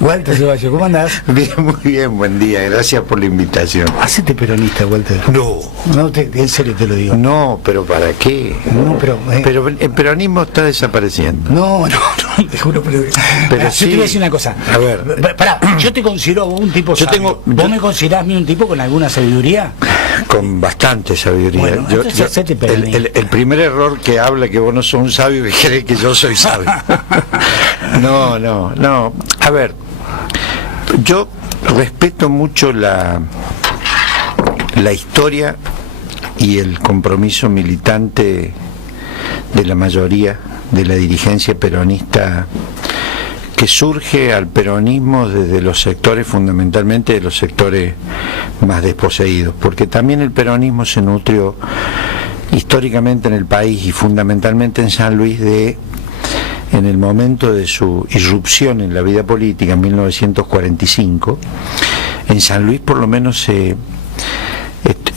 Walter Ceballos, ¿cómo andás? Bien, muy bien, buen día, gracias por la invitación. Hacete peronista, Walter. No. No, en serio te lo digo. No, pero ¿para qué? No, pero... Pero el peronismo está desapareciendo. No, te juro, pero Pero yo sí. te voy a decir una cosa. A ver. Pará, yo te considero a vos un tipo sabio. ¿Vos me considerás a mí un tipo con alguna sabiduría? Con bastante sabiduría. Bueno, entonces hacete peronista. El primer error que habla que vos no sos un sabio que cree que yo soy sabio. No. A ver, yo respeto mucho la historia y el compromiso militante de la mayoría de la dirigencia peronista que surge al peronismo desde los sectores, fundamentalmente de los sectores más desposeídos, porque también el peronismo se nutrió históricamente en el país y fundamentalmente en San Luis en el momento de su irrupción en la vida política en 1945. En San Luis por lo menos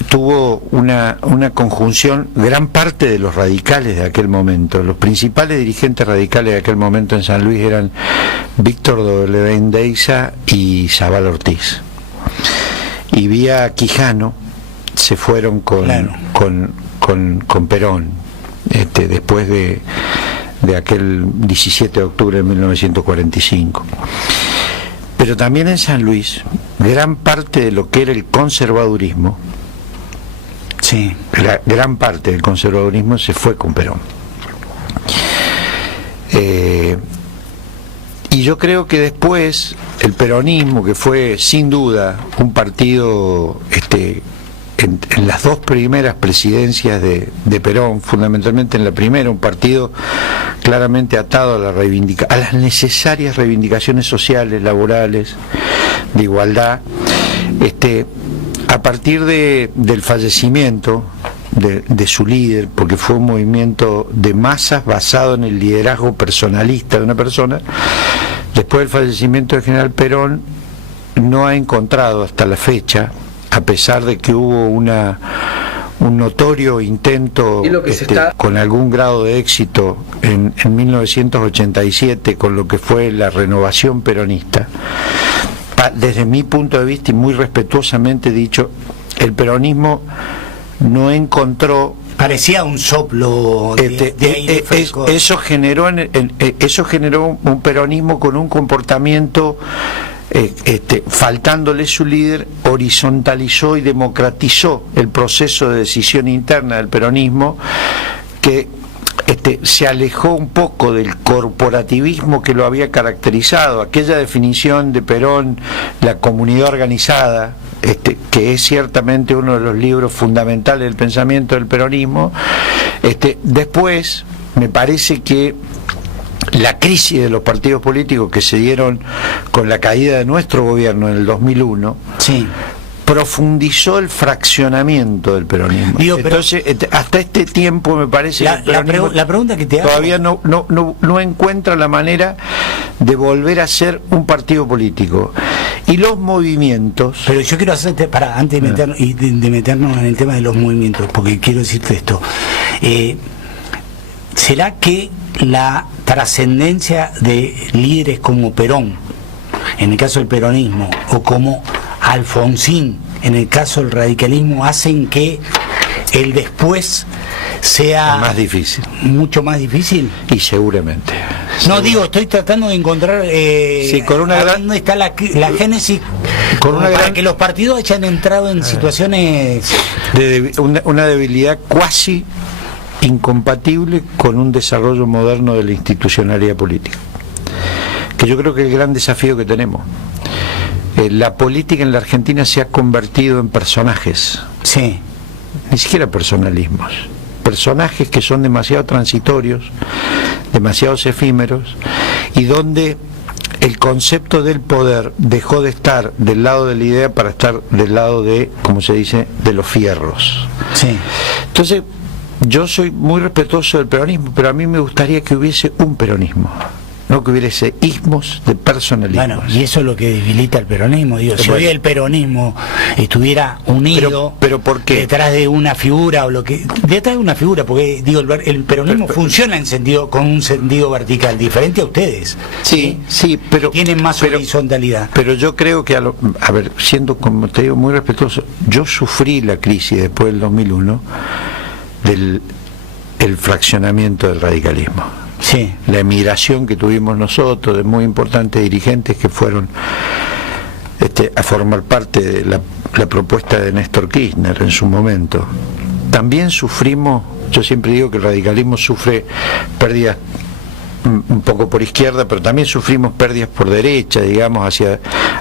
tuvo una conjunción, gran parte de los radicales de aquel momento, los principales dirigentes radicales de aquel momento en San Luis eran Víctor W. Endeiza y Zabal Ortiz. Y vía Quijano se fueron con Perón, después de aquel 17 de octubre de 1945. Pero también en San Luis, gran parte de lo que era el conservadurismo, sí, gran parte del conservadurismo se fue con Perón. Y yo creo que después el peronismo, que fue sin duda un partido en las dos primeras presidencias de Perón, fundamentalmente en la primera, un partido claramente atado a las necesarias reivindicaciones sociales, laborales, de igualdad, a partir del fallecimiento de su líder, porque fue un movimiento de masas basado en el liderazgo personalista de una persona, después del fallecimiento del general Perón, no ha encontrado hasta la fecha, a pesar de que hubo un notorio intento con algún grado de éxito en 1987 con lo que fue la renovación peronista, desde mi punto de vista y muy respetuosamente dicho, el peronismo no encontró, parecía un soplo de aire fresco. Eso generó un peronismo con un comportamiento faltándole su líder, horizontalizó y democratizó el proceso de decisión interna del peronismo, que se alejó un poco del corporativismo que lo había caracterizado, aquella definición de Perón, la comunidad organizada, que es ciertamente uno de los libros fundamentales del pensamiento del peronismo. Después me parece que la crisis de los partidos políticos que se dieron con la caída de nuestro gobierno en el 2001, sí, profundizó el fraccionamiento del peronismo. Entonces, hasta este tiempo me parece que la pregunta que te hago, todavía no encuentra la manera de volver a ser un partido político. Y los movimientos... Pero yo quiero hacerte, antes de meternos en el tema de los movimientos, porque quiero decirte esto. ¿Será que la trascendencia de líderes como Perón, en el caso del peronismo, o como Alfonsín, en el caso del radicalismo, hacen que el después sea más difícil, mucho más difícil? Y seguramente. No, digo, estoy tratando de encontrar dónde está la génesis, para que los partidos hayan entrado en situaciones de una debilidad cuasi incompatible con un desarrollo moderno de la institucionalidad política, que yo creo que es el gran desafío que tenemos. La política en la Argentina se ha convertido en personajes, sí, ni siquiera personalismos, personajes que son demasiado transitorios, demasiados efímeros, y donde el concepto del poder dejó de estar del lado de la idea para estar del lado de, como se dice, de los fierros. Sí. Entonces, yo soy muy respetuoso del peronismo, pero a mí me gustaría que hubiese un peronismo, no que hubiese ismos de personalismo. Bueno, y eso es lo que debilita el peronismo. Digo, si hoy el peronismo estuviera unido, pero ¿por qué? Detrás de una figura, o lo que detrás de una figura, porque digo, el peronismo funciona con un sentido vertical, diferente a ustedes. Sí, pero tienen más horizontalidad. Pero yo creo que, a ver, siendo, como te digo, muy respetuoso, yo sufrí la crisis después del 2001 del fraccionamiento del radicalismo. Sí. La emigración que tuvimos nosotros de muy importantes dirigentes que fueron a formar parte de la propuesta de Néstor Kirchner en su momento. También sufrimos, yo siempre digo que el radicalismo sufre pérdidas un poco por izquierda, pero también sufrimos pérdidas por derecha, digamos,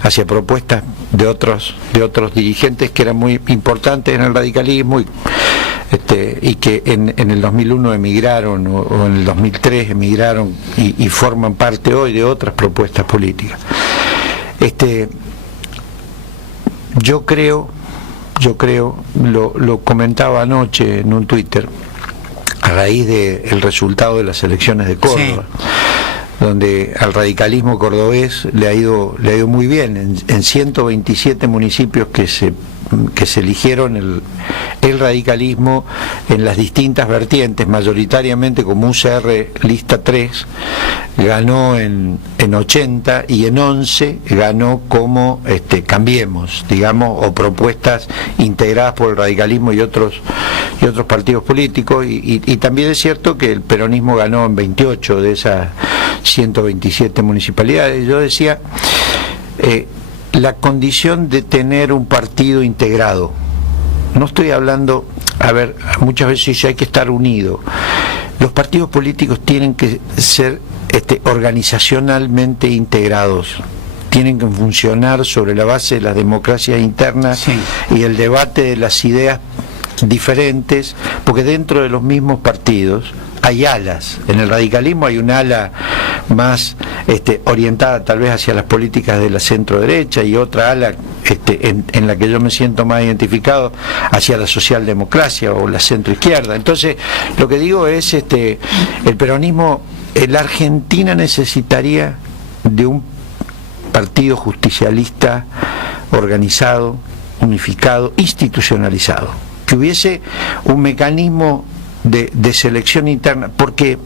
hacia propuestas de otros dirigentes que eran muy importantes en el radicalismo y que en el 2001 emigraron o en el 2003 emigraron y forman parte hoy de otras propuestas políticas. Yo creo, lo comentaba anoche en un Twitter, a raíz del resultado de las elecciones de Córdoba, sí, donde al radicalismo cordobés le ha ido muy bien, en 127 municipios que se eligieron el radicalismo en las distintas vertientes, mayoritariamente como UCR lista 3, ganó en 80 y en 11 ganó como Cambiemos, digamos, o propuestas integradas por el radicalismo y otros partidos políticos, y también es cierto que el peronismo ganó en 28 de esas 127 municipalidades. Yo decía, la condición de tener un partido integrado, no estoy hablando, a ver, muchas veces hay que estar unido. Los partidos políticos tienen que ser organizacionalmente integrados, tienen que funcionar sobre la base de las democracias internas, sí, y el debate de las ideas diferentes, porque dentro de los mismos partidos hay alas. En el radicalismo hay un ala más orientada tal vez hacia las políticas de la centro derecha, y otra ala en la que yo me siento más identificado hacia la socialdemocracia o la centro izquierda. Entonces lo que digo es, el peronismo, la Argentina necesitaría de un partido justicialista organizado, unificado, institucionalizado, que hubiese un mecanismo de selección interna, porque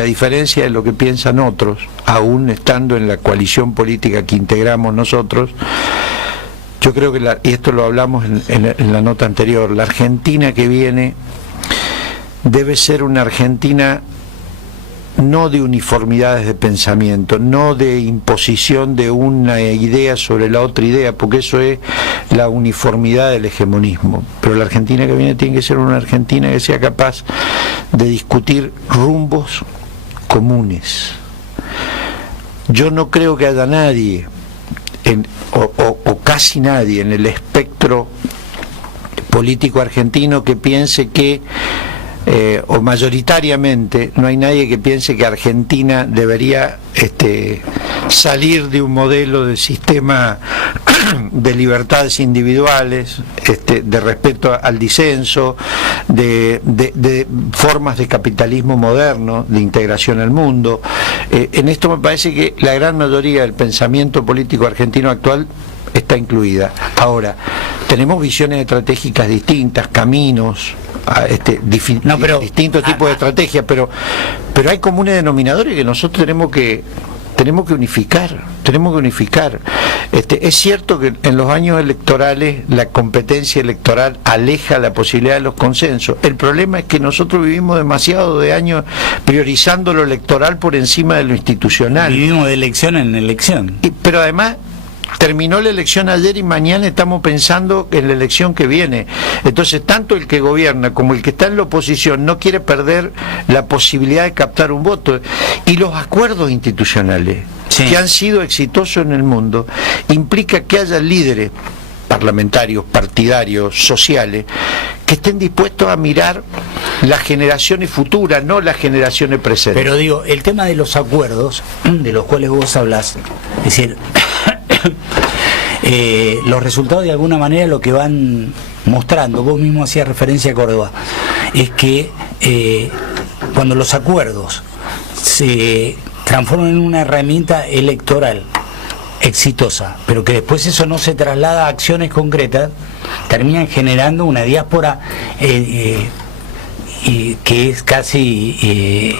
a diferencia de lo que piensan otros, aún estando en la coalición política que integramos nosotros, yo creo que, y esto lo hablamos en la nota anterior, la Argentina que viene debe ser una Argentina no de uniformidades de pensamiento, no de imposición de una idea sobre la otra idea, porque eso es la uniformidad del hegemonismo. Pero la Argentina que viene tiene que ser una Argentina que sea capaz de discutir rumbos comunes. Yo no creo que haya nadie, o casi nadie, en el espectro político argentino que piense que, o mayoritariamente, no hay nadie que piense que Argentina debería salir de un modelo de sistema de libertades individuales, de respeto al disenso, de formas de capitalismo moderno, de integración al mundo. En esto me parece que la gran mayoría del pensamiento político argentino actual está incluida. Ahora, tenemos visiones estratégicas distintas, caminos, distintos tipos de estrategias, pero hay comunes denominadores que nosotros tenemos que unificar. Es cierto que en los años electorales la competencia electoral aleja la posibilidad de los consensos. El problema es que nosotros vivimos demasiado de años priorizando lo electoral por encima de lo institucional. Vivimos de elección en elección. Pero además terminó la elección ayer y mañana estamos pensando en la elección que viene. Entonces, tanto el que gobierna como el que está en la oposición no quiere perder la posibilidad de captar un voto. Y los acuerdos institucionales, sí, que han sido exitosos en el mundo, implica que haya líderes parlamentarios, partidarios, sociales, que estén dispuestos a mirar las generaciones futuras, no las generaciones presentes. Pero digo, el tema de los acuerdos, de los cuales vos hablas, es decir, los resultados de alguna manera lo que van mostrando, vos mismo hacías referencia a Córdoba, es que cuando los acuerdos se transforman en una herramienta electoral exitosa, pero que después eso no se traslada a acciones concretas, terminan generando una diáspora que es casi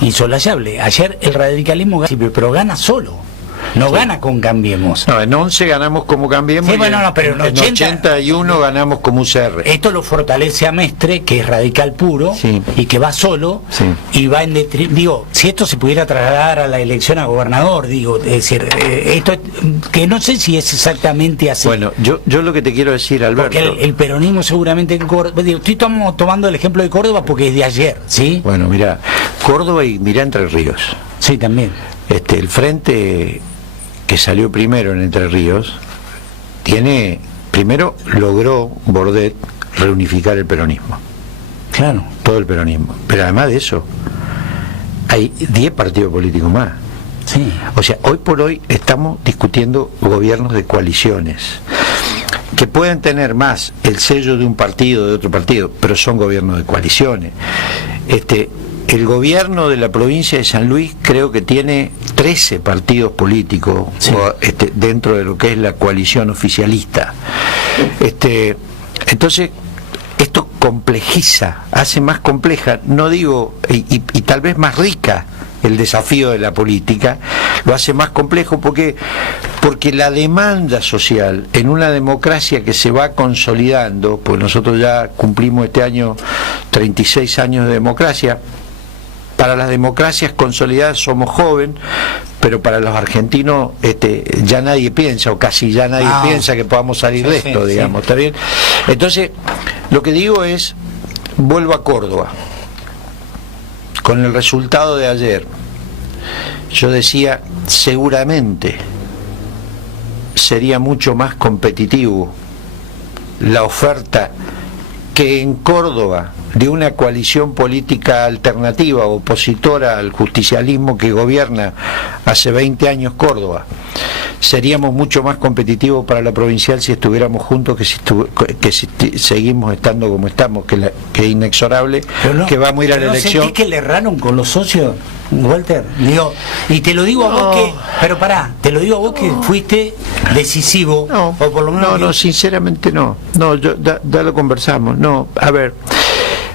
insolayable. Ayer el radicalismo gana, pero gana solo. No gana con Cambiemos. No, en 11 ganamos como Cambiemos, sí, bueno, no, pero en 81 ganamos como UCR. Esto lo fortalece a Mestre, que es radical puro, sí, y que va solo, sí, y va en digo, si esto se pudiera trasladar a la elección a gobernador, digo, es decir, esto que no sé si es exactamente así. Bueno, yo lo que te quiero decir, Alberto, porque el peronismo seguramente en Córdoba, digo, estoy tomando el ejemplo de Córdoba porque es de ayer, ¿sí? Bueno, mira, Córdoba y mira Entre Ríos. Sí, también. El frente que salió primero en Entre Ríos, primero logró Bordet reunificar el peronismo. Claro. Todo el peronismo. Pero además de eso, hay 10 partidos políticos más. Sí. O sea, hoy por hoy estamos discutiendo gobiernos de coaliciones, que pueden tener más el sello de un partido, de otro partido, pero son gobiernos de coaliciones. El gobierno de la provincia de San Luis creo que tiene 13 partidos políticos, sí, dentro de lo que es la coalición oficialista. Entonces, esto complejiza, hace más compleja, no digo, y tal vez más rica el desafío de la política, lo hace más complejo porque la demanda social en una democracia que se va consolidando, pues nosotros ya cumplimos este año 36 años de democracia. Para las democracias consolidadas somos joven, pero para los argentinos ya nadie piensa, o casi ya nadie piensa que podamos salir de esto, digamos, ¿está bien? Entonces, lo que digo es, vuelvo a Córdoba. Con el resultado de ayer, yo decía, seguramente sería mucho más competitivo la oferta que en Córdoba de una coalición política alternativa, opositora al justicialismo que gobierna hace 20 años Córdoba. Seríamos mucho más competitivos para la provincial si estuviéramos juntos que si seguimos estando como estamos, que es inexorable, que vamos a ir a la elección. ¿Sentís que le erraron con los socios, Walter? Digo, y te lo digo a vos que, pero pará, te lo digo a vos que fuiste decisivo, o por lo menos. No, sinceramente no. No, ya lo conversamos. No, a ver,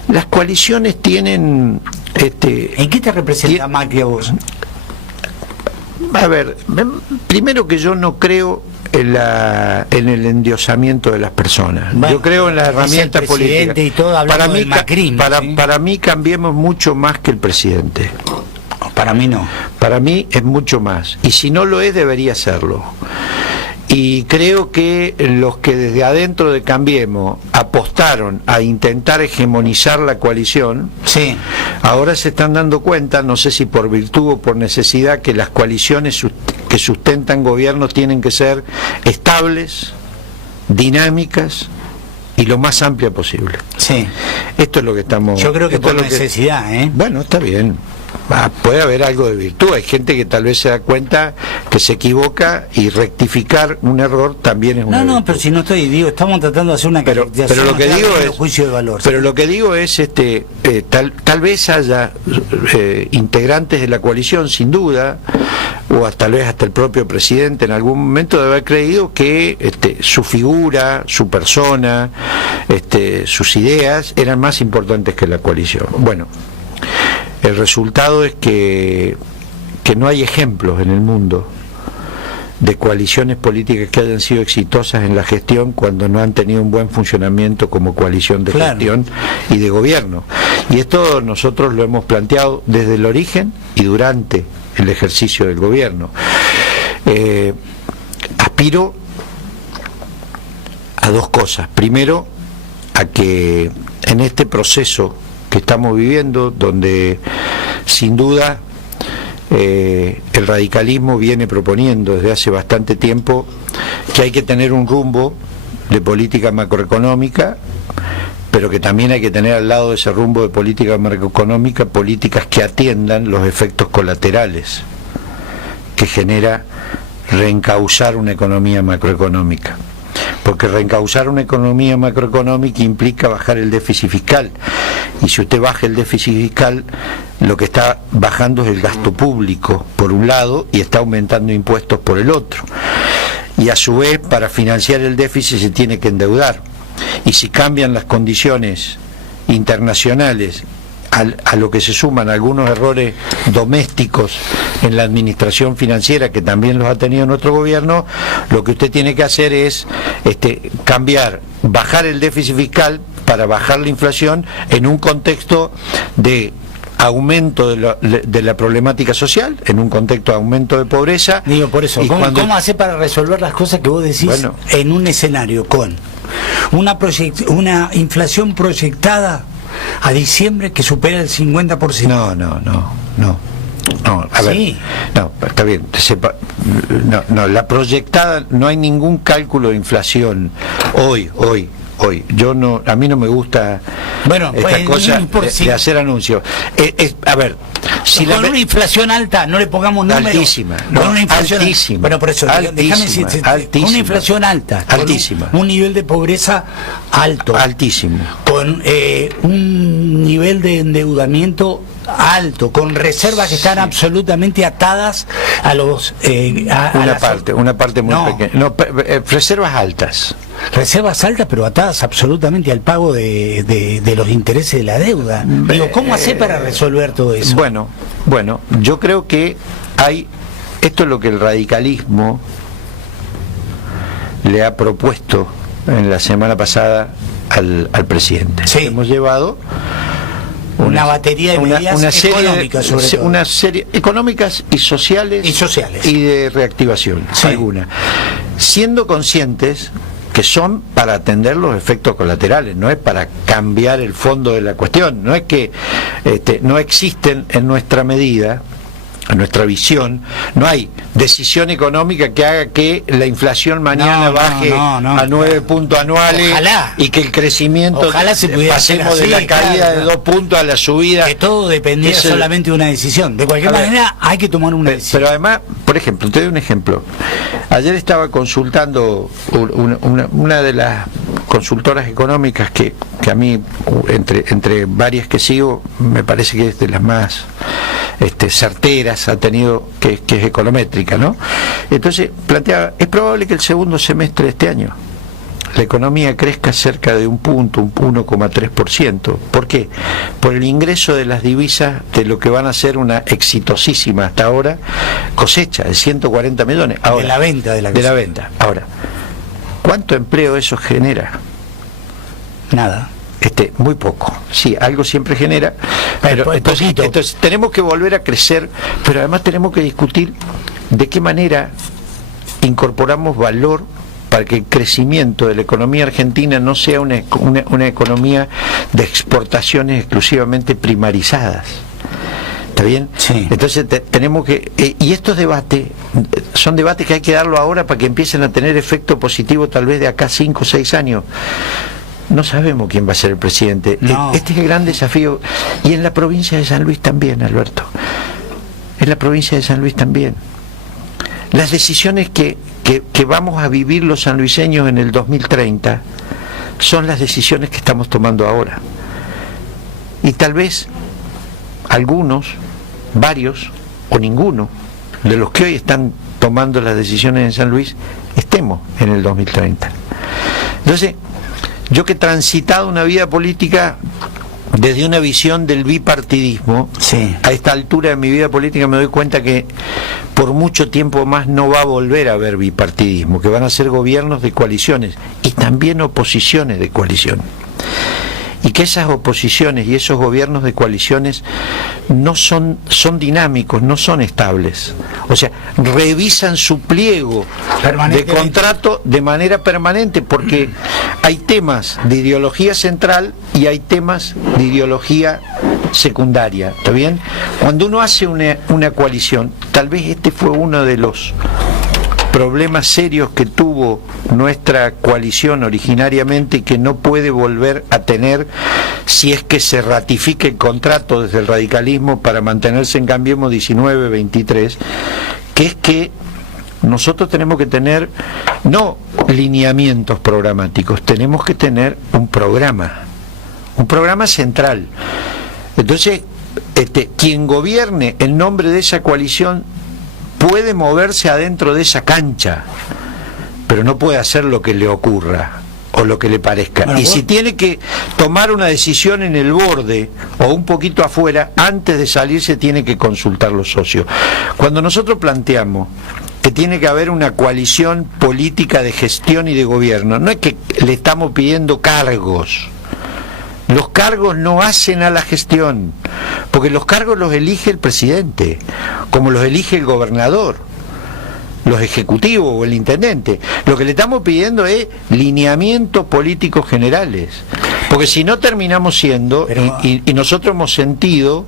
las coaliciones tienen ¿En qué te representa Macri a vos? A ver, primero que yo no creo en el endiosamiento de las personas. Bueno, yo creo en las herramientas políticas. Y todo, para mí Cambiemos mucho más que el presidente. Para mí no. Para mí es mucho más. Y si no lo es, debería serlo. Y creo que los que desde adentro de Cambiemos apostaron a intentar hegemonizar la coalición, sí, ahora se están dando cuenta, no sé si por virtud o por necesidad, que las coaliciones que sustentan gobiernos tienen que ser estables, dinámicas y lo más amplia posible. Sí. Esto es lo que estamos... Yo creo que por necesidad, Bueno, está bien. Puede haber algo de virtud, hay gente que tal vez se da cuenta que se equivoca y rectificar un error también es una virtud. No, pero si no estamos tratando de hacer una pero lo que digo es juicio de valor. Pero lo que digo es tal vez haya integrantes de la coalición, sin duda, o tal vez hasta el propio presidente en algún momento de haber creído que su figura, su persona, sus ideas eran más importantes que la coalición. Bueno, el resultado es que no hay ejemplos en el mundo de coaliciones políticas que hayan sido exitosas en la gestión cuando no han tenido un buen funcionamiento como coalición de gestión y de gobierno. Y esto nosotros lo hemos planteado desde el origen y durante el ejercicio del gobierno. Aspiro a dos cosas. Primero, a que en este proceso que estamos viviendo, donde sin duda el radicalismo viene proponiendo desde hace bastante tiempo que hay que tener un rumbo de política macroeconómica, pero que también hay que tener al lado de ese rumbo de política macroeconómica políticas que atiendan los efectos colaterales que genera reencauzar una economía macroeconómica. Porque reencauzar una economía macroeconómica implica bajar el déficit fiscal, Y si usted baja el déficit fiscal, lo que está bajando es el gasto público, por un lado, y está aumentando impuestos por el otro. Y a su vez, para financiar el déficit se tiene que endeudar. Y si cambian las condiciones internacionales, a lo que se suman algunos errores domésticos en la administración financiera, que también los ha tenido nuestro gobierno, lo que usted tiene que hacer es bajar el déficit fiscal para bajar la inflación en un contexto de aumento de la problemática social, en un contexto de aumento de pobreza. Digo, por eso, ¿cómo hacer para resolver las cosas que vos decís en un escenario con una inflación proyectada a diciembre que supera el 50%? No, a ver, sí. No, está bien, la proyectada, no hay ningún cálculo de inflación hoy. A mí no me gusta esta cosa de hacer anuncios. A ver, si con una inflación alta, no le pongamos números. Altísima. Con una inflación altísima. Bueno, por eso, déjame decir, con una inflación alta, altísima, con un nivel de pobreza alto, altísimo, con un nivel de endeudamiento alto, con reservas que están absolutamente atadas a los una parte muy pequeña, reservas altas, pero atadas absolutamente al pago de los intereses de la deuda. Digo, ¿cómo hacer para resolver todo eso? Bueno, yo creo que esto es lo que el radicalismo le ha propuesto en la semana pasada al presidente. Sí. Hemos llevado una batería de medidas económicas, sobre todo. Una serie económicas y sociales y de reactivación, alguna, siendo conscientes que son para atender los efectos colaterales, no es para cambiar el fondo de la cuestión. No es que no existen en nuestra medida, en nuestra visión, no hay decisión económica que haga que la inflación mañana baje a 9 puntos anuales. Ojalá. Y que el crecimiento pasemos de la caída de 2 puntos a la subida. Que todo dependiera solamente de una decisión. De cualquier manera hay que tomar una decisión. Pero además, por ejemplo, te doy un ejemplo. Ayer estaba consultando una de las consultoras económicas que a mí, entre varias que sigo, me parece que es de las más certeras ha tenido, que es Econométrica, ¿no? Entonces planteaba, es probable que el segundo semestre de este año la economía crezca cerca de un 1,3%. ¿Por qué? Por el ingreso de las divisas de lo que van a ser una exitosísima hasta ahora cosecha de 140 millones. Ahora, de la venta de la venta. Ahora, ¿cuánto empleo eso genera? Nada. Muy poco. Sí, algo siempre genera, pero entonces tenemos que volver a crecer, pero además tenemos que discutir de qué manera incorporamos valor para que el crecimiento de la economía argentina no sea una economía de exportaciones exclusivamente primarizadas. ¿Está bien? Sí. Entonces tenemos que... y estos debates son debates que hay que darlo ahora para que empiecen a tener efecto positivo tal vez de acá 5 o 6 años. No sabemos quién va a ser el presidente. No. Este es el gran desafío. Y en la provincia de San Luis también, Alberto. En la provincia de San Luis también. Las decisiones que vamos a vivir los sanluiseños en el 2030 son las decisiones que estamos tomando ahora. Y tal vez algunos, varios o ninguno de los que hoy están tomando las decisiones en San Luis estemos en el 2030. Entonces, yo que he transitado una vida política desde una visión del bipartidismo, a esta altura de mi vida política me doy cuenta que por mucho tiempo más no va a volver a haber bipartidismo, que van a ser gobiernos de coaliciones y también oposiciones de coalición. Y que esas oposiciones y esos gobiernos de coaliciones no son dinámicos, no son estables. O sea, revisan su pliego de contrato de manera permanente, porque hay temas de ideología central y hay temas de ideología secundaria. ¿Está bien? Cuando uno hace una coalición, tal vez este fue uno de los problemas serios que tuvo nuestra coalición originariamente y que no puede volver a tener si es que se ratifique el contrato desde el radicalismo para mantenerse en Cambiemos 19-23, que es que nosotros tenemos que tener no lineamientos programáticos, tenemos que tener un programa un programa central. Entonces, quien gobierne en nombre de esa coalición puede moverse adentro de esa cancha, pero no puede hacer lo que le ocurra o lo que le parezca. Bueno, y si tiene que tomar una decisión en el borde o un poquito afuera, antes de salirse tiene que consultar los socios. Cuando nosotros planteamos que tiene que haber una coalición política de gestión y de gobierno, no es que le estamos pidiendo cargos. Los cargos no hacen a la gestión, porque los cargos los elige el presidente, como los elige el gobernador, los ejecutivos o el intendente. Lo que le estamos pidiendo es lineamientos políticos generales, porque si no terminamos siendo, y nosotros hemos sentido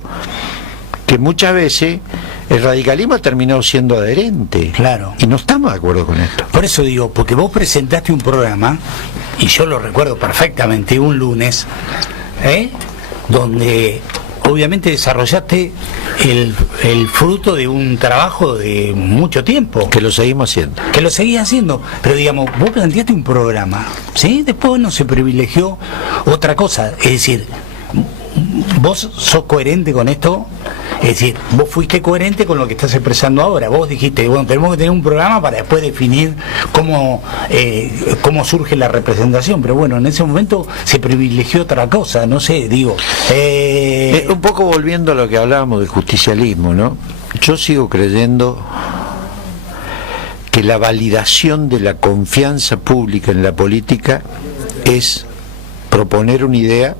que muchas veces el radicalismo ha terminado siendo adherente. Claro. Y no estamos de acuerdo con esto. Por eso digo, porque vos presentaste un programa, y yo lo recuerdo perfectamente, un lunes, donde obviamente desarrollaste el fruto de un trabajo de mucho tiempo. Que lo seguimos haciendo. Que lo seguís haciendo. Pero digamos, vos planteaste un programa, ¿sí? Después no se privilegió otra cosa. Es decir, vos sos coherente con esto. Es decir, vos fuiste coherente con lo que estás expresando ahora. Vos dijiste, bueno, tenemos que tener un programa para después definir cómo surge la representación. Pero bueno, en ese momento se privilegió otra cosa, no sé, digo. Un poco volviendo a lo que hablábamos del justicialismo, ¿no? Yo sigo creyendo que la validación de la confianza pública en la política es proponer una idea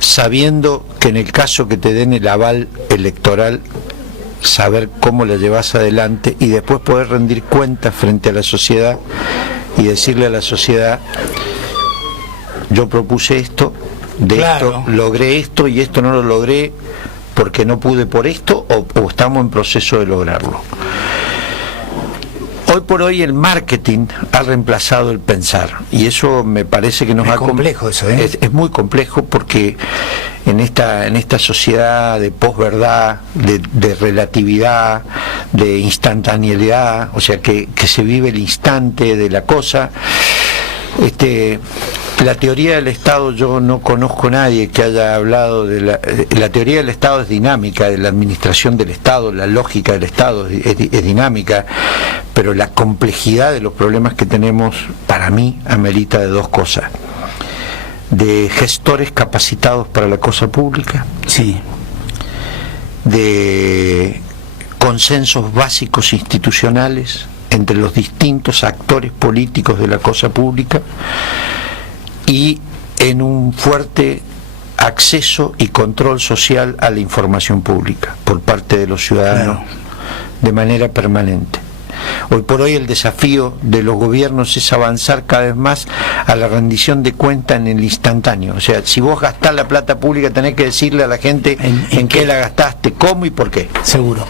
sabiendo que en el caso que te den el aval electoral, saber cómo la llevas adelante y después poder rendir cuentas frente a la sociedad y decirle a la sociedad: yo propuse esto, claro, esto logré esto y esto no lo logré porque no pude por esto o estamos en proceso de lograrlo. Hoy por hoy el marketing ha reemplazado el pensar, y eso me parece que nos es complejo eso, es muy complejo, porque en esta sociedad de posverdad, de relatividad, de instantaneidad, o sea que se vive el instante de la cosa, la teoría del Estado, yo no conozco a nadie que haya hablado de la teoría del Estado. Es dinámica, de la administración del Estado, la lógica del Estado es dinámica, pero la complejidad de los problemas que tenemos, para mí, amerita de dos cosas: de gestores capacitados para la cosa pública, sí, de consensos básicos institucionales entre los distintos actores políticos de la cosa pública, y en un fuerte acceso y control social a la información pública por parte de los ciudadanos, claro, de manera permanente. Hoy por hoy el desafío de los gobiernos es avanzar cada vez más a la rendición de cuentas en el instantáneo. O sea, si vos gastás la plata pública, tenés que decirle a la gente en qué la gastaste, cómo y por qué. Seguro.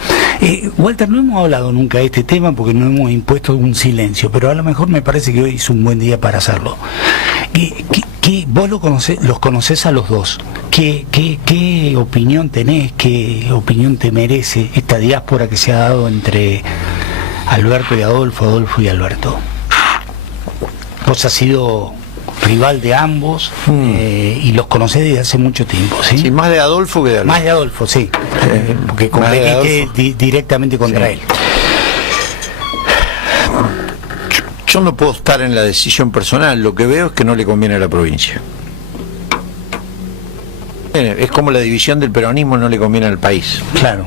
Walter, no hemos hablado nunca de este tema porque no hemos impuesto un silencio, pero a lo mejor me parece que hoy es un buen día para hacerlo. Vos los conocés a los dos. ¿Qué opinión tenés? ¿Qué opinión te merece esta diáspora que se ha dado entre Alberto y Adolfo, Adolfo y Alberto? Vos has sido rival de ambos y los conocés desde hace mucho tiempo, ¿sí? Sí, más de Adolfo que de Alberto. Más de Adolfo, sí, porque competiste directamente contra él. Yo no puedo estar en la decisión personal, lo que veo es que no le conviene a la provincia. Es como la división del peronismo no le conviene al país. Claro.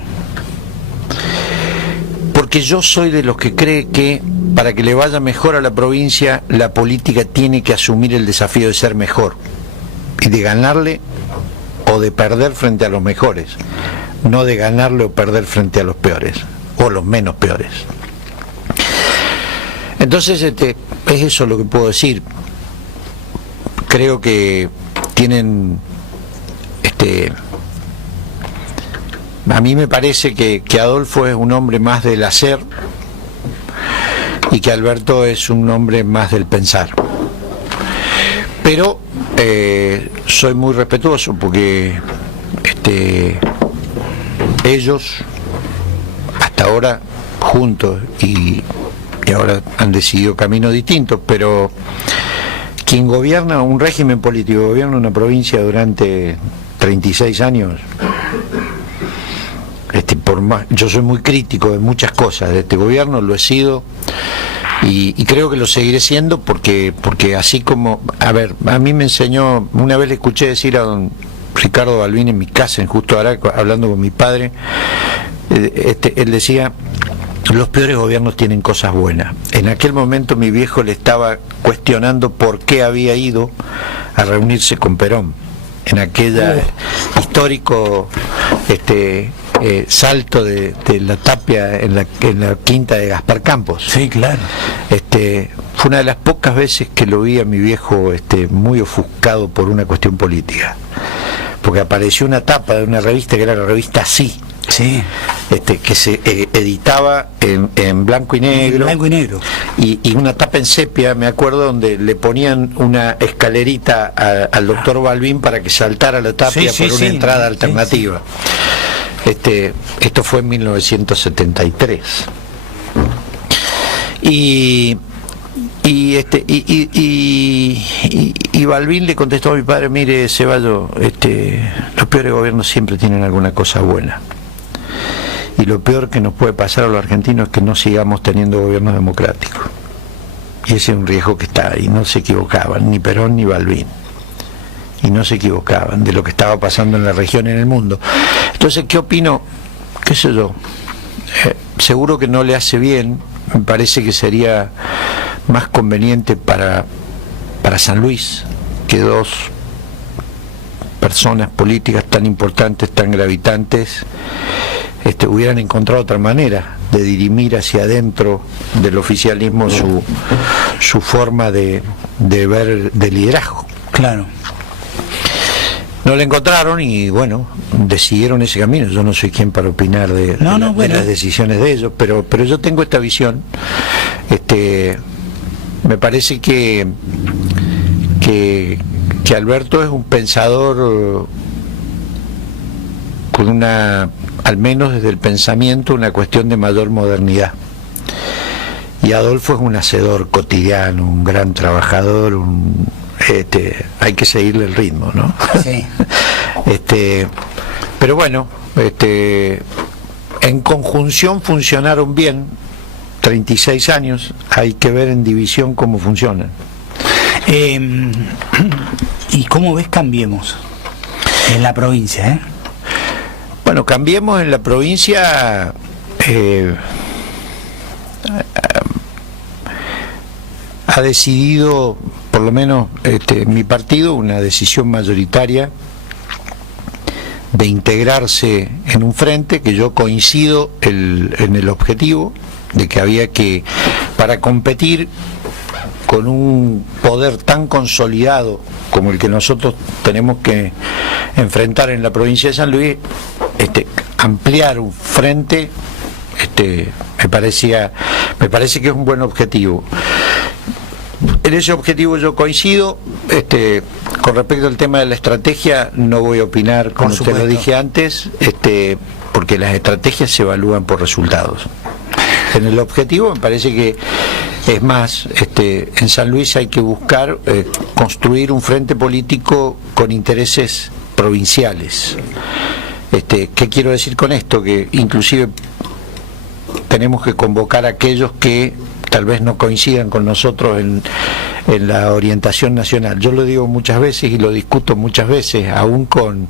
Porque yo soy de los que cree que para que le vaya mejor a la provincia, la política tiene que asumir el desafío de ser mejor y de ganarle o de perder frente a los mejores, no de ganarle o perder frente a los peores o los menos peores. Entonces es eso lo que puedo decir. Creo que tienen a mí me parece que Adolfo es un hombre más del hacer y que Alberto es un hombre más del pensar. Pero soy muy respetuoso porque ellos hasta ahora juntos y ahora han decidido caminos distintos, pero quien gobierna un régimen político, gobierna una provincia durante 36 años, yo soy muy crítico de muchas cosas de este gobierno, lo he sido y creo que lo seguiré siendo porque así como, a mí me enseñó, una vez le escuché decir a don Ricardo Balbín en mi casa, en Justo Araco, hablando con mi padre, él decía: los peores gobiernos tienen cosas buenas. En aquel momento mi viejo le estaba cuestionando por qué había ido a reunirse con Perón en aquella histórico salto de la Tapia en la quinta de Gaspar Campos. Sí, claro. Fue una de las pocas veces que lo vi a mi viejo muy ofuscado por una cuestión política, porque apareció una tapa de una revista que era la revista Sí. Sí. Que se editaba en blanco y negro. Blanco y negro. Y una tapa en sepia, me acuerdo, donde le ponían una escalerita al doctor Balbín para que saltara la tapia por una entrada alternativa. Esto fue en 1973. Y Balbín le contestó a mi padre: mire, Ceballos, los peores gobiernos siempre tienen alguna cosa buena. Y lo peor que nos puede pasar a los argentinos es que no sigamos teniendo gobiernos democráticos. Y ese es un riesgo que está ahí. No se equivocaban, ni Perón ni Balbín. Y no se equivocaban de lo que estaba pasando en la región y en el mundo. Entonces, ¿qué opino? ¿Qué sé yo? Seguro que no le hace bien. Me parece que sería más conveniente para San Luis que dos personas políticas tan importantes, tan gravitantes, hubieran encontrado otra manera de dirimir hacia adentro del oficialismo su forma de ver de liderazgo. Claro. No la encontraron y bueno, decidieron ese camino. Yo no soy quien para opinar de las decisiones de ellos, pero yo tengo esta visión. Me parece que Alberto es un pensador con una, al menos desde el pensamiento, una cuestión de mayor modernidad. Y Adolfo es un hacedor cotidiano, un gran trabajador, hay que seguirle el ritmo, ¿no? Sí. Pero bueno, en conjunción funcionaron bien 36 años, hay que ver en división cómo funcionan. ¿Y cómo ves Cambiemos en la provincia? Bueno, Cambiemos en la provincia ha decidido, por lo menos mi partido, una decisión mayoritaria de integrarse en un frente, que yo coincido en el objetivo de que había que, para competir con un poder tan consolidado como el que nosotros tenemos que enfrentar en la provincia de San Luis, ampliar un frente, me parece que es un buen objetivo. En ese objetivo yo coincido. Con respecto al tema de la estrategia, no voy a opinar, como usted lo dije antes, porque las estrategias se evalúan por resultados. En el objetivo me parece que es más, en San Luis hay que buscar construir un frente político con intereses provinciales. ¿Qué quiero decir con esto? Que inclusive tenemos que convocar a aquellos que tal vez no coincidan con nosotros en la orientación nacional. Yo lo digo muchas veces y lo discuto muchas veces, aún con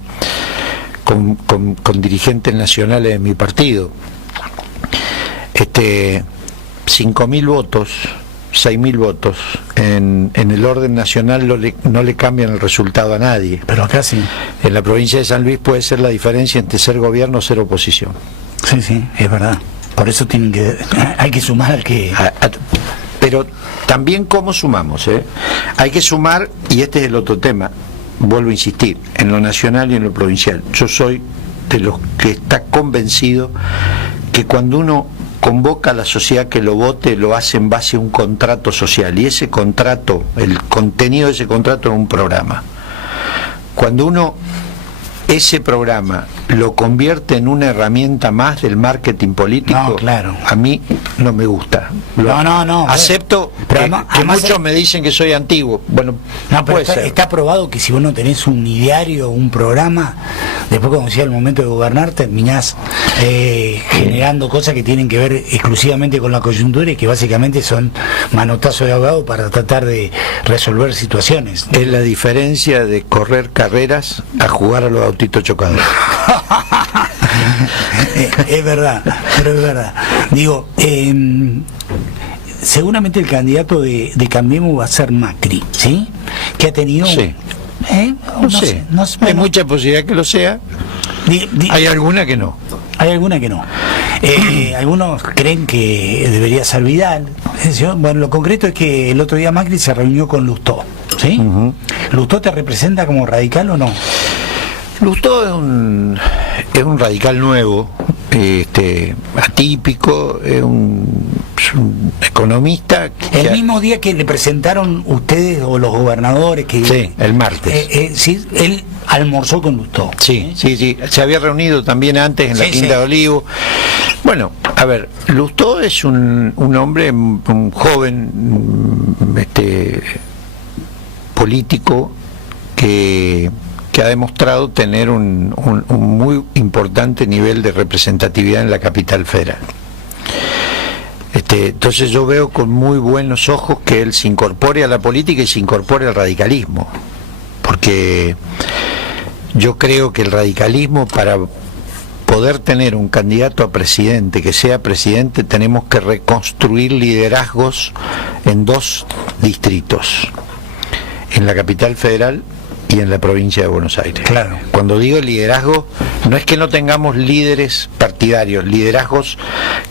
dirigentes nacionales de mi partido. 5.000 votos, 6.000 votos en el orden nacional no le cambian el resultado a nadie. Pero acá sí. En la provincia de San Luis puede ser la diferencia entre ser gobierno o ser oposición. Sí, es verdad. Por eso hay que sumar al que... Pero también cómo sumamos, hay que sumar, y este es el otro tema, vuelvo a insistir, en lo nacional y en lo provincial. Yo soy de los que está convencido que cuando uno convoca a la sociedad que lo vote, lo hace en base a un contrato social, y ese contrato, el contenido de ese contrato es un programa. Cuando uno ese programa lo convierte en una herramienta más del marketing político, No, claro. a mí no me gusta. No. Acepto pero que además muchos me dicen que soy antiguo. Bueno, no, pero puede ser. está probado que si vos no tenés un ideario, un programa, después cuando llega el momento de gobernar terminás generando cosas que tienen que ver exclusivamente con la coyuntura y que básicamente son manotazos de ahogado para tratar de resolver situaciones. Es la diferencia de correr carreras a jugar a los autitos chocados. Es verdad, pero es verdad. Digo, seguramente el candidato de Cambiemos va a ser Macri, ¿sí? Que ha tenido... Sí. No sé. Hay mucha posibilidad que lo sea. Hay alguna que no. Hay alguna que no. Algunos creen que debería ser Vidal. Bueno, lo concreto es que el otro día Macri se reunió con Lustó, ¿sí? Uh-huh. ¿Lustó te representa como radical o no? Lustó es un radical nuevo, atípico, es un economista. El mismo día que le presentaron ustedes o los gobernadores que... Sí, el martes. Sí, él almorzó con Lustó. Sí. Se había reunido también antes en la Quinta de Olivo. Bueno, a ver, Lustó es un hombre, un joven político que ha demostrado tener un muy importante nivel de representatividad en la capital federal. Entonces yo veo con muy buenos ojos que él se incorpore a la política y se incorpore al radicalismo, porque yo creo que el radicalismo, para poder tener un candidato a presidente que sea presidente, tenemos que reconstruir liderazgos en 2 distritos, en la capital federal y en la provincia de Buenos Aires. Claro. Cuando digo liderazgo, no es que no tengamos líderes partidarios, liderazgos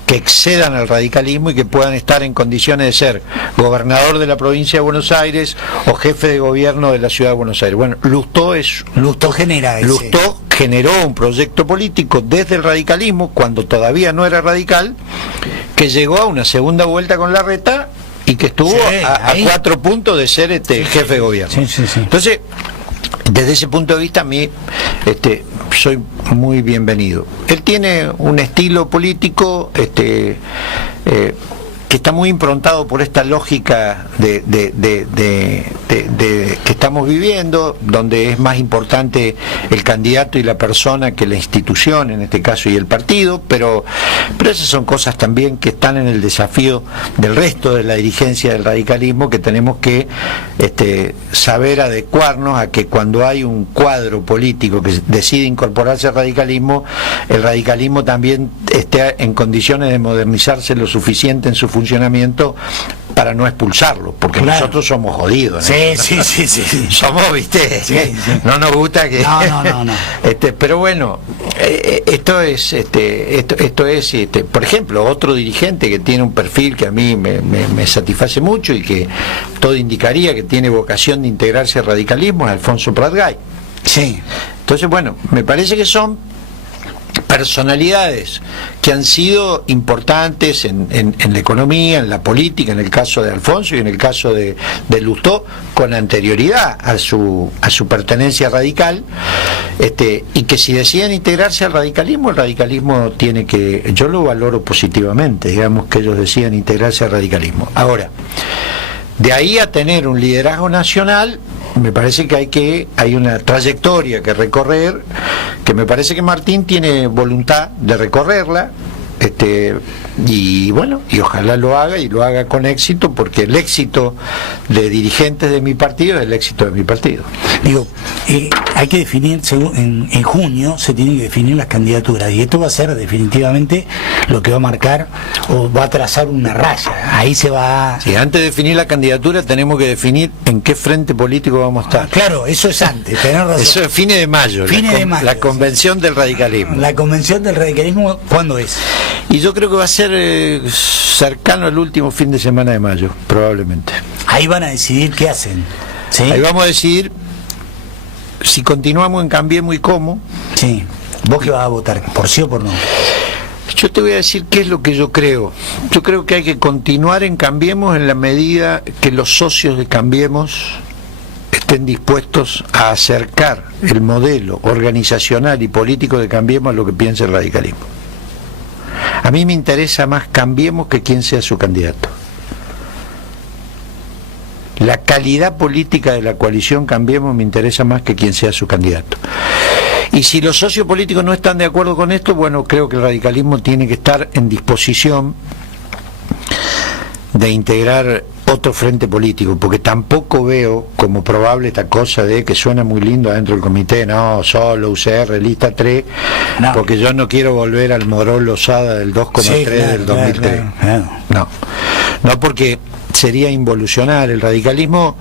que excedan al radicalismo y que puedan estar en condiciones de ser gobernador de la provincia de Buenos Aires o jefe de gobierno de la ciudad de Buenos Aires. Bueno, Lustó generó un proyecto político desde el radicalismo, cuando todavía no era radical, que llegó a una segunda vuelta con Larreta y que estuvo a 4 puntos de ser jefe de gobierno. Sí. Entonces, desde ese punto de vista, a mí soy muy bienvenido. Él tiene un estilo político que está muy improntado por esta lógica de que estamos viviendo, donde es más importante el candidato y la persona que la institución, en este caso, y el partido, pero esas son cosas también que están en el desafío del resto de la dirigencia del radicalismo, que tenemos que saber adecuarnos a que cuando hay un cuadro político que decide incorporarse al radicalismo, el radicalismo también esté en condiciones de modernizarse lo suficiente en su funcionamiento para no expulsarlo, porque claro, nosotros somos jodidos, ¿no? Sí. Somos, ¿viste? Sí. No nos gusta que... No. Pero bueno, esto es, por ejemplo, otro dirigente que tiene un perfil que a mí me satisface mucho y que todo indicaría que tiene vocación de integrarse al radicalismo, es Alfonso Pratgay. Sí. Entonces, bueno, me parece que son personalidades que han sido importantes en la economía, en la política, en el caso de Alfonso y en el caso de Lustó, con anterioridad a su pertenencia radical, y que si deciden integrarse al radicalismo, el radicalismo tiene que, yo lo valoro positivamente, digamos, que ellos decidan integrarse al radicalismo. Ahora, de ahí a tener un liderazgo nacional, me parece que hay una trayectoria que recorrer, que me parece que Martín tiene voluntad de recorrerla, y bueno, y ojalá lo haga y lo haga con éxito, porque el éxito de dirigentes de mi partido es el éxito de mi partido. Digo, hay que definir, en junio se tienen que definir las candidaturas, y esto va a ser definitivamente lo que va a marcar o va a trazar una raya. Ahí se va a... Sí, antes de definir la candidatura tenemos que definir en qué frente político vamos a estar. Claro, eso es antes, tenés razón. Eso es fines de mayo, la convención del radicalismo. La convención del radicalismo, ¿cuándo es? Y yo creo que va a ser cercano al último fin de semana de mayo, probablemente. Ahí van a decidir qué hacen. ¿Sí? Ahí vamos a decidir si continuamos en Cambiemos y cómo. Sí. ¿Vos qué vas a votar? ¿Por sí o por no? Yo te voy a decir qué es lo que yo creo. Yo creo que hay que continuar en Cambiemos en la medida que los socios de Cambiemos estén dispuestos a acercar el modelo organizacional y político de Cambiemos a lo que piensa el radicalismo. A mí me interesa más Cambiemos que quién sea su candidato. La calidad política de la coalición Cambiemos me interesa más que quién sea su candidato. Y si los socios políticos no están de acuerdo con esto, bueno, creo que el radicalismo tiene que estar en disposición de integrar otro frente político, porque tampoco veo como probable esta cosa de que suena muy lindo adentro del comité, no, solo UCR, lista 3, no. Porque yo no quiero volver al Morol Lozada del 2,3 sí, claro, del 2003. Claro. No, porque sería involucionar el radicalismo.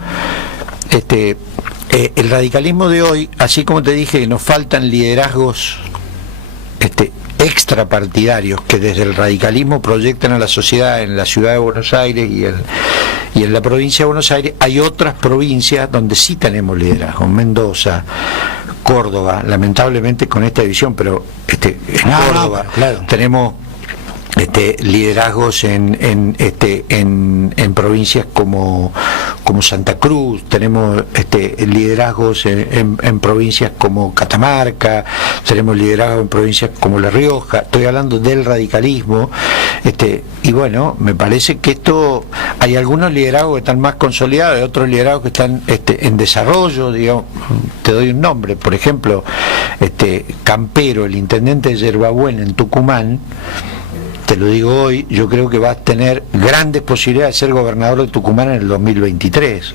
El radicalismo de hoy, así como te dije, nos faltan liderazgos extrapartidarios que desde el radicalismo proyectan a la sociedad en la ciudad de Buenos Aires y en la provincia de Buenos Aires. Hay otras provincias donde sí tenemos liderazgo, Mendoza, Córdoba, lamentablemente con esta división, pero en Córdoba claro. Tenemos liderazgos en provincias como Santa Cruz, tenemos liderazgos en provincias como Catamarca, tenemos liderazgos en provincias como La Rioja. Estoy hablando del radicalismo, y bueno, me parece que esto, hay algunos liderazgos que están más consolidados, hay otros liderazgos que están en desarrollo, digamos. Te doy un nombre, por ejemplo, Campero, el intendente de Yerbabuena en Tucumán, te lo digo hoy, yo creo que va a tener grandes posibilidades de ser gobernador de Tucumán en el 2023.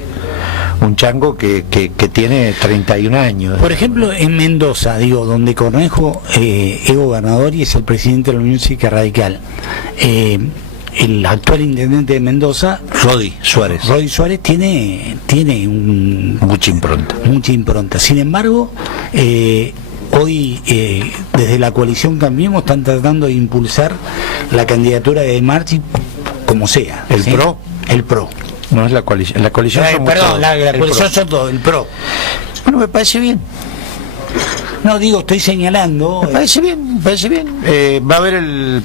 Un chango que tiene 31 años. Por ejemplo, en Mendoza, donde Cornejo es gobernador y es el presidente de la Unión Cívica Radical. El actual intendente de Mendoza, Rodi Suárez, tiene mucha impronta. Sin embargo, hoy desde la coalición Cambiemos están tratando de impulsar la candidatura de Marchi como sea. ¿El PRO? El PRO. No es la coalición. La coalición somos perdón, todos. la coalición son todos, el PRO. Bueno, me parece bien. No, estoy señalando. Me parece bien. Va a haber el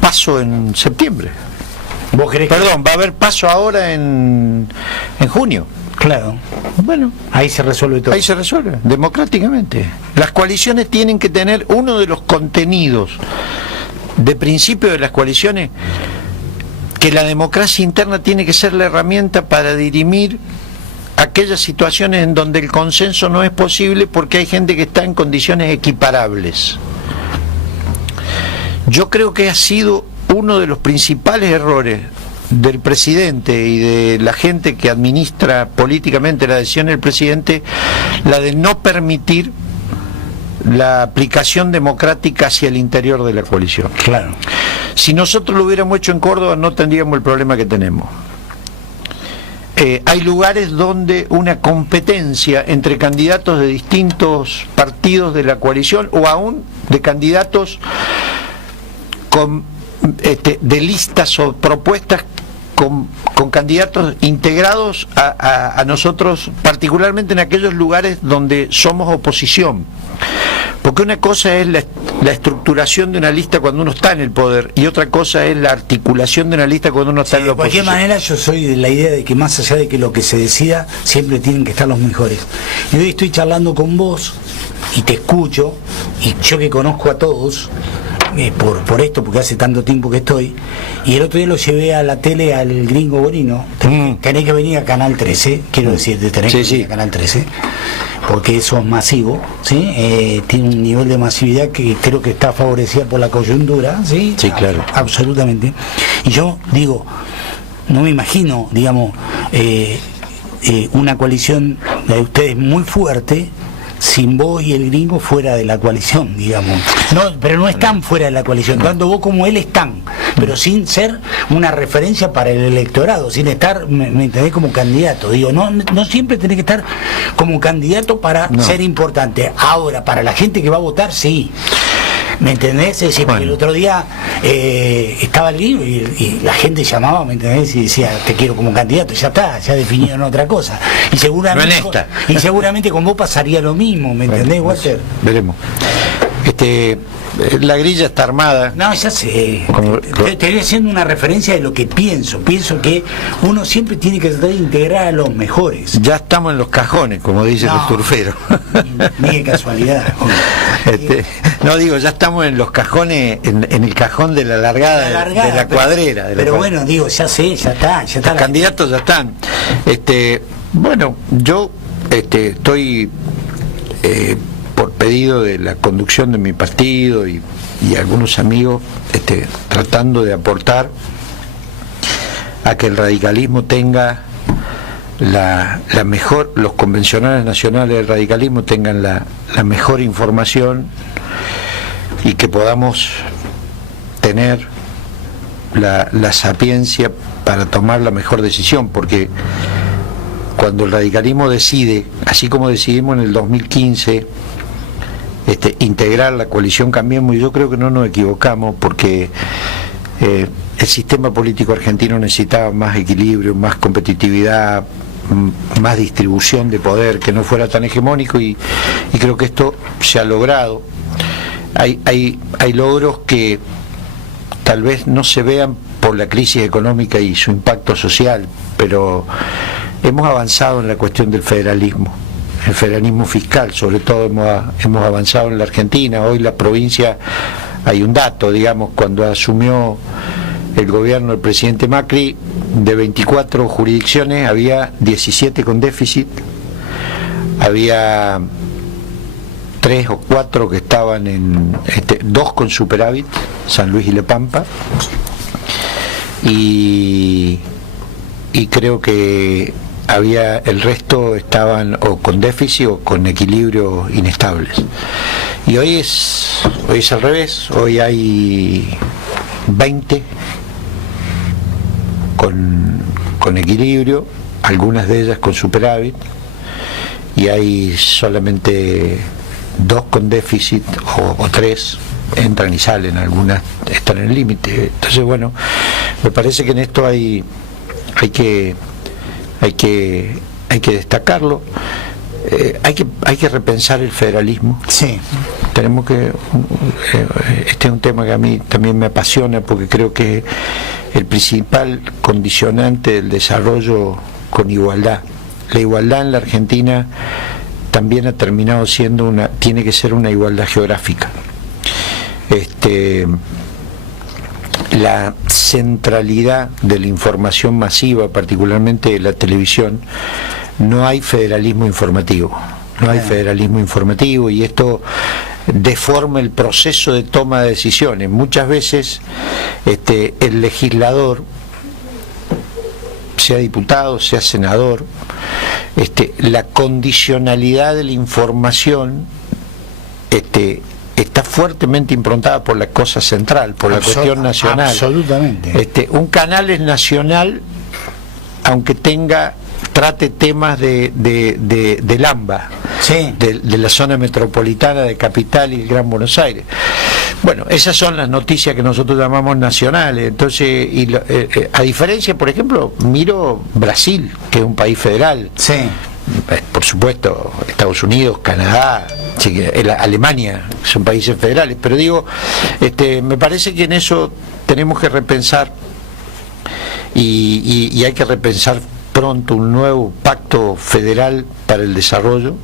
paso en septiembre. ¿Vos crees? Perdón, va a haber paso ahora en junio. Claro. Bueno, ahí se resuelve todo. Ahí se resuelve, democráticamente. Las coaliciones tienen que tener uno de los contenidos de principio de las coaliciones, que la democracia interna tiene que ser la herramienta para dirimir aquellas situaciones en donde el consenso no es posible porque hay gente que está en condiciones equiparables. Yo creo que ha sido uno de los principales errores del presidente y de la gente que administra políticamente la decisión del presidente, la de no permitir la aplicación democrática hacia el interior de la coalición. Claro. Si nosotros lo hubiéramos hecho en Córdoba, no tendríamos el problema que tenemos. Hay lugares donde una competencia entre candidatos de distintos partidos de la coalición, o aún de candidatos de listas o propuestas con candidatos integrados a nosotros, particularmente en aquellos lugares donde somos oposición. Porque una cosa es la estructuración de una lista cuando uno está en el poder, y otra cosa es la articulación de una lista cuando uno está en la oposición. De cualquier manera, yo soy de la idea de que más allá de que lo que se decida, siempre tienen que estar los mejores. Y hoy estoy charlando con vos y te escucho, y yo que conozco a todos por esto, porque hace tanto tiempo que estoy, y el otro día lo llevé a la tele al Gringo Bonino. Tenés que venir a Canal 13, quiero decirte, tenés que venir a Canal 13, porque eso es masivo, ¿sí? Tiene un nivel de masividad que creo que está favorecida por la coyuntura, ¿sí? Sí, claro. Absolutamente. Y yo digo, no me imagino, digamos, una coalición de ustedes muy fuerte sin vos y el Gringo fuera de la coalición, digamos. No, pero no están fuera de la coalición, tanto vos como él están, pero sin ser una referencia para el electorado, sin estar, me entendés, como candidato. Digo, no siempre tenés que estar como candidato para ser importante. Ahora, para la gente que va a votar, sí. ¿Me entendés? Es decir, porque el otro día estaba el Gringo y la gente llamaba, ¿me entendés? Y decía, te quiero como candidato, y ya está, ya definieron otra cosa. Y seguramente con vos pasaría lo mismo, ¿me entendés, Walter? Veremos. la grilla está armada. No, ya sé. Te estoy haciendo una referencia de lo que pienso. Pienso que uno siempre tiene que tratar de integrar a los mejores. Ya estamos en los cajones, como dicen los turferos. Ni de casualidad. No, digo, ya estamos en los cajones, en el cajón de la largada, de la cuadrera. Pero bueno, digo, ya sé, ya está. Los candidatos ya están. Bueno, yo estoy por pedido de la conducción de mi partido y algunos amigos tratando de aportar a que el radicalismo tenga la mejor, los convencionales nacionales del radicalismo tengan la mejor información y que podamos tener la sapiencia para tomar la mejor decisión, porque cuando el radicalismo decide, así como decidimos en el 2015 integrar la coalición Cambiemos, y yo creo que no nos equivocamos, porque el sistema político argentino necesitaba más equilibrio, más competitividad, más distribución de poder, que no fuera tan hegemónico, y creo que esto se ha logrado. Hay logros que tal vez no se vean por la crisis económica y su impacto social, pero hemos avanzado en la cuestión del federalismo, el federalismo fiscal, sobre todo hemos avanzado en la Argentina. Hoy la provincia, hay un dato, digamos, cuando asumió el gobierno del presidente Macri, de 24 jurisdicciones había 17 con déficit, había 3 o 4 que estaban en 2 con superávit, San Luis y La Pampa, y creo que el resto estaban o con déficit o con equilibrio inestables. Y hoy es al revés. Hoy hay 20 con equilibrio, algunas de ellas con superávit, y hay solamente 2 con déficit o 3, entran y salen, algunas están en el límite. Entonces, bueno, me parece que en esto hay que destacarlo. Hay que repensar el federalismo. Sí. Tenemos que este es un tema que a mí también me apasiona, porque creo que el principal condicionante del desarrollo con igualdad. La igualdad en la Argentina también ha terminado siendo tiene que ser una igualdad geográfica. La centralidad de la información masiva, particularmente de la televisión, no hay federalismo informativo. No hay federalismo informativo, y esto deforma el proceso de toma de decisiones. Muchas veces el legislador, sea diputado, sea senador, la condicionalidad de la información está fuertemente improntada por la cosa central, por la cuestión nacional. Absolutamente. Un canal es nacional aunque trate temas del AMBA, sí, de la zona metropolitana de Capital y el Gran Buenos Aires. Bueno, esas son las noticias que nosotros llamamos nacionales. Entonces, a diferencia, por ejemplo, miro Brasil, que es un país federal. Sí. Por supuesto, Estados Unidos, Canadá, Alemania, son países federales, pero digo, me parece que en eso tenemos que repensar, y hay que repensar pronto un nuevo pacto federal para el desarrollo,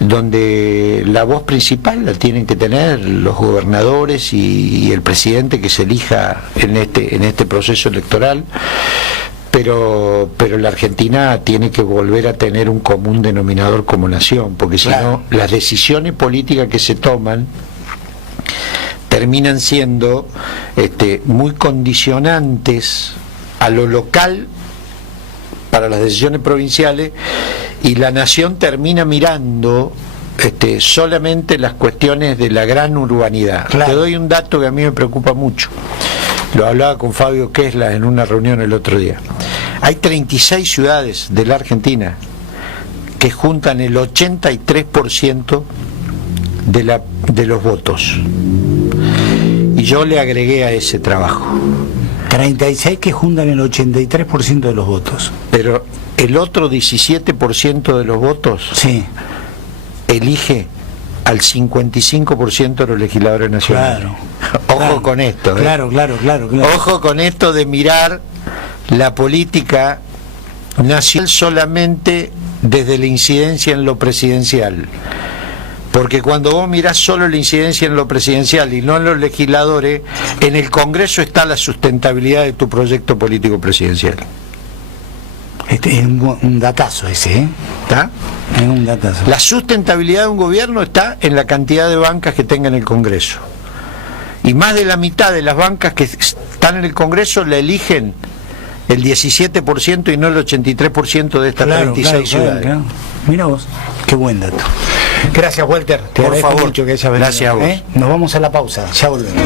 donde la voz principal la tienen que tener los gobernadores y el presidente que se elija en este proceso electoral. Pero la Argentina tiene que volver a tener un común denominador como nación, porque si no, las decisiones políticas que se toman terminan siendo muy condicionantes a lo local para las decisiones provinciales, y la nación termina mirando solamente las cuestiones de la gran urbanidad. Te doy un dato que a mí me preocupa mucho. Lo hablaba con Fabio Kesla en una reunión el otro día. Hay 36 ciudades de la Argentina que juntan el 83% de los votos. Y yo le agregué a ese trabajo. 36 que juntan el 83% de los votos. Pero el otro 17% de los votos, sí, elige al 55% de los legisladores nacionales. Claro. Ojo Claro. con esto. Claro. Ojo con esto de mirar la política nacional solamente desde la incidencia en lo presidencial. Porque cuando vos mirás solo la incidencia en lo presidencial y no en los legisladores, en el Congreso está la sustentabilidad de tu proyecto político presidencial. Este es un datazo ese, ¿eh? ¿Está? Es un datazo. La sustentabilidad de un gobierno está en la cantidad de bancas que tenga en el Congreso. Y más de la mitad de las bancas que están en el Congreso la eligen el 17% y no el 83% de estas 36 ciudades. Claro. Mira vos, qué buen dato. Gracias, Walter. Te Por agradezco favor. mucho que hayas venido. Gracias a vos. Nos vamos a la pausa, ya volvemos.